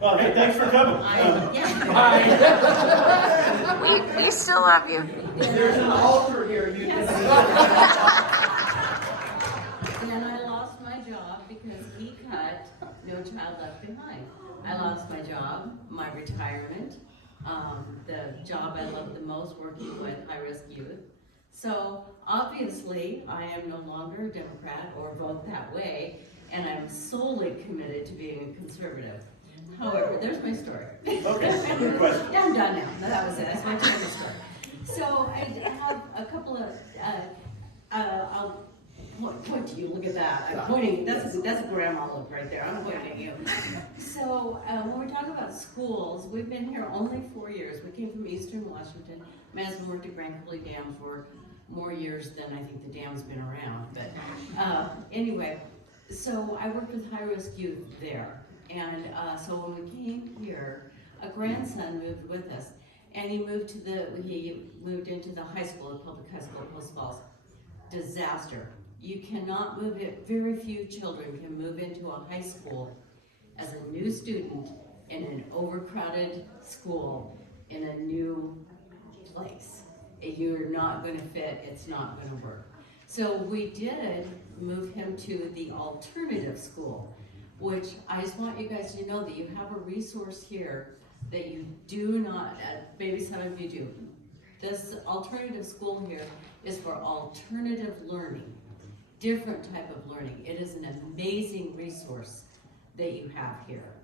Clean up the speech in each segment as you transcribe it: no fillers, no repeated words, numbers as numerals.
Well, hey, thanks for coming. We still love you. There's an altar here. You can And I lost my job because he cut No Child Left Behind. I lost my job, my retirement, the job I love the most, working with high-risk youth. So obviously, I am no longer a Democrat or vote that way, and I'm solely committed to being a conservative. However, there's my story. Okay, good question. Yeah, I'm done now. That was it. That's my time to start. So I have a couple of, I'll point to you. Look at that. I'm pointing. That's a grandma look right there. I'm pointing at you. So when we talk about schools, we've been here only 4 years. We came from Eastern Washington. My husband worked at Grand Coulee Dam for more years than I think the dam's been around. But anyway, so I worked with high-risk youth there. And so when we came here, a grandson moved with us, and he moved into the high school, the public high school at Post Falls. Disaster. You cannot move it. Very few children can move into a high school as a new student in an overcrowded school in a new place. You're not going to fit. It's not going to work. So we did move him to the alternative school, which I just want you guys to know that you have a resource here that you do not, maybe some of you do. This alternative school here is for alternative learning, different type of learning. It is an amazing resource that you have here.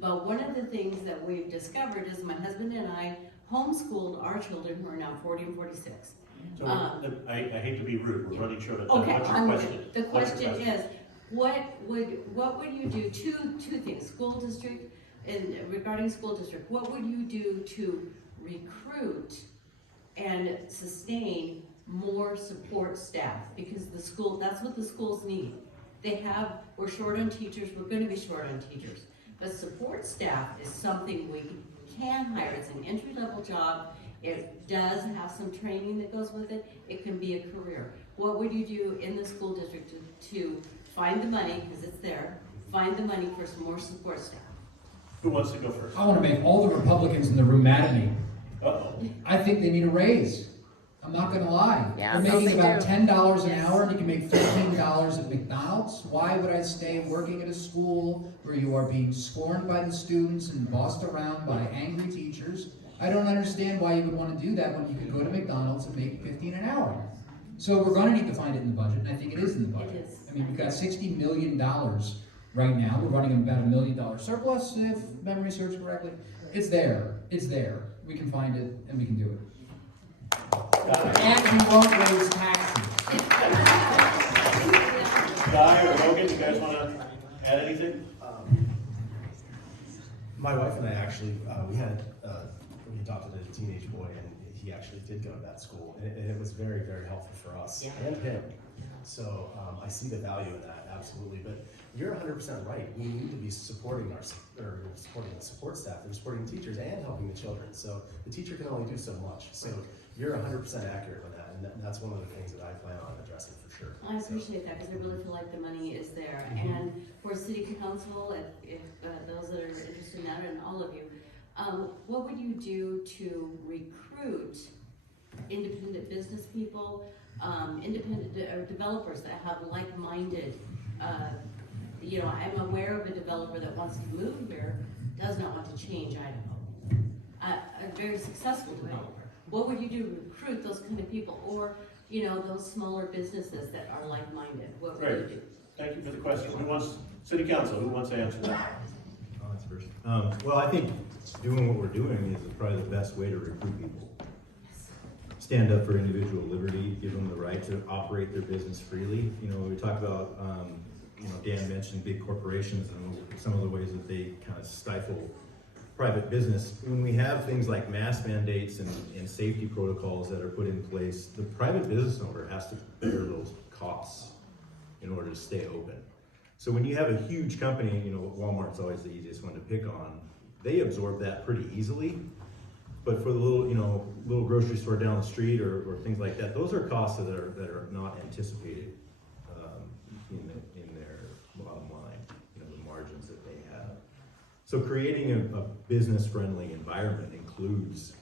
But one of the things that we've discovered is my husband and I homeschooled our children who are now 40 and 46. So I hate to be rude, we're running short of time. Okay, What's your question? The question is, what would you do, two things, school district, and regarding school district, what would you do to recruit and sustain more support staff? Because the school, that's what the schools need. We're short on teachers, we're gonna be short on teachers. But support staff is something we can hire. It's an entry-level job. It does have some training that goes with it. It can be a career. What would you do in the school district to find the money, because it's there, find the money for some more support staff? Who wants to go first? I want to make all the Republicans in the room mad at me. Uh-oh. I think they need a raise. I'm not going to lie. Yeah, They're making they about do. $10 an hour, and you can make $15 at McDonald's. Why would I stay working at a school where you are being scorned by the students and bossed around by angry teachers? I don't understand why you would want to do that when you could go to McDonald's and make $15 an hour. So we're going to need to find it in the budget, and I think it is in the budget. It is. I mean, we've got $60 million right now. We're running about $1 million surplus, if memory serves correctly. It's there. It's there. We can find it, and we can do it. And we won't raise taxes. Guy or Logan, you guys want to add anything? My wife and I actually, we adopted a teenage boy, and he actually did go to that school, and it was very, very helpful for us and him. So I see the value in that, absolutely. But you're 100% right. We need to be supporting supporting the support staff, and supporting teachers, and helping the children. So the teacher can only do so much. So you're 100% accurate on that, and that's one of the things that I plan on addressing for sure. I appreciate that, because I really feel like the money is there. And for city council, if those that are interested in that, and all of you, what would you do to recruit independent business people, independent developers that have like-minded, I'm aware of a developer that wants to move here, does not want to change Idaho. A very successful developer. What would you do to recruit those kind of people, or those smaller businesses that are like-minded? What would you do? Thank you for the question. City Council, who wants to answer that? I'll answer first. Well, I think doing what we're doing is probably the best way to recruit people. Stand up for individual liberty, give them the right to operate their business freely. We talk about, Dan mentioned big corporations and some of the ways that they kind of stifle private business. When we have things like mask mandates and safety protocols that are put in place, the private business owner has to bear those costs in order to stay open. So when you have a huge company, Walmart's always the easiest one to pick on, they absorb that pretty easily. But for the little grocery store down the street or things like that, those are costs that are not anticipated in their bottom line, the margins that they have. So creating a business-friendly environment includes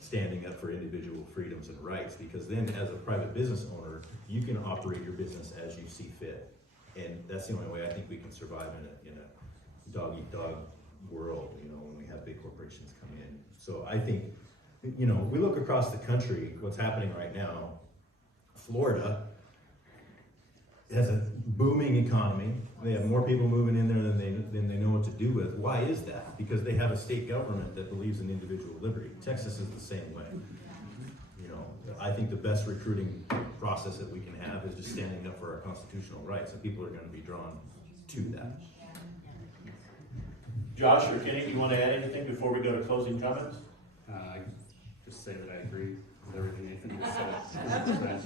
standing up for individual freedoms and rights, because then as a private business owner, you can operate your business as you see fit. And that's the only way I think we can survive in a dog-eat-dog world, you know, when we have big corporations come in. So I think, you know, we look across the country, what's happening right now, Florida has a booming economy. They have more people moving in there than they know what to do with. Why is that? Because they have a state government that believes in individual liberty. Texas is the same way. You know, I think the best recruiting process that we can have is just standing up for our constitutional rights, and people are going to be drawn to that. Josh or Kenny, you want to add anything before we go to closing comments? Just say that I agree with everything Nathan just said.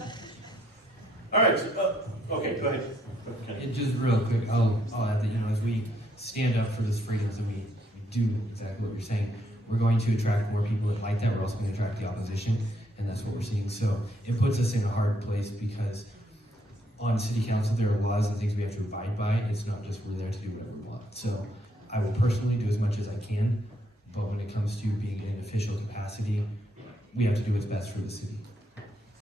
All right, so, okay, go ahead. Kenny. Just real quick, I'll add that, you know, as we stand up for this freedoms and we do exactly what you're saying, we're going to attract more people that like that. We're also going to attract the opposition, and that's what we're seeing. So it puts us in a hard place, because on city council there are laws and things we have to abide by. It's not just we're there to do whatever we want. So I will personally do as much as I can, but when it comes to being in an official capacity, we have to do what's best for the city.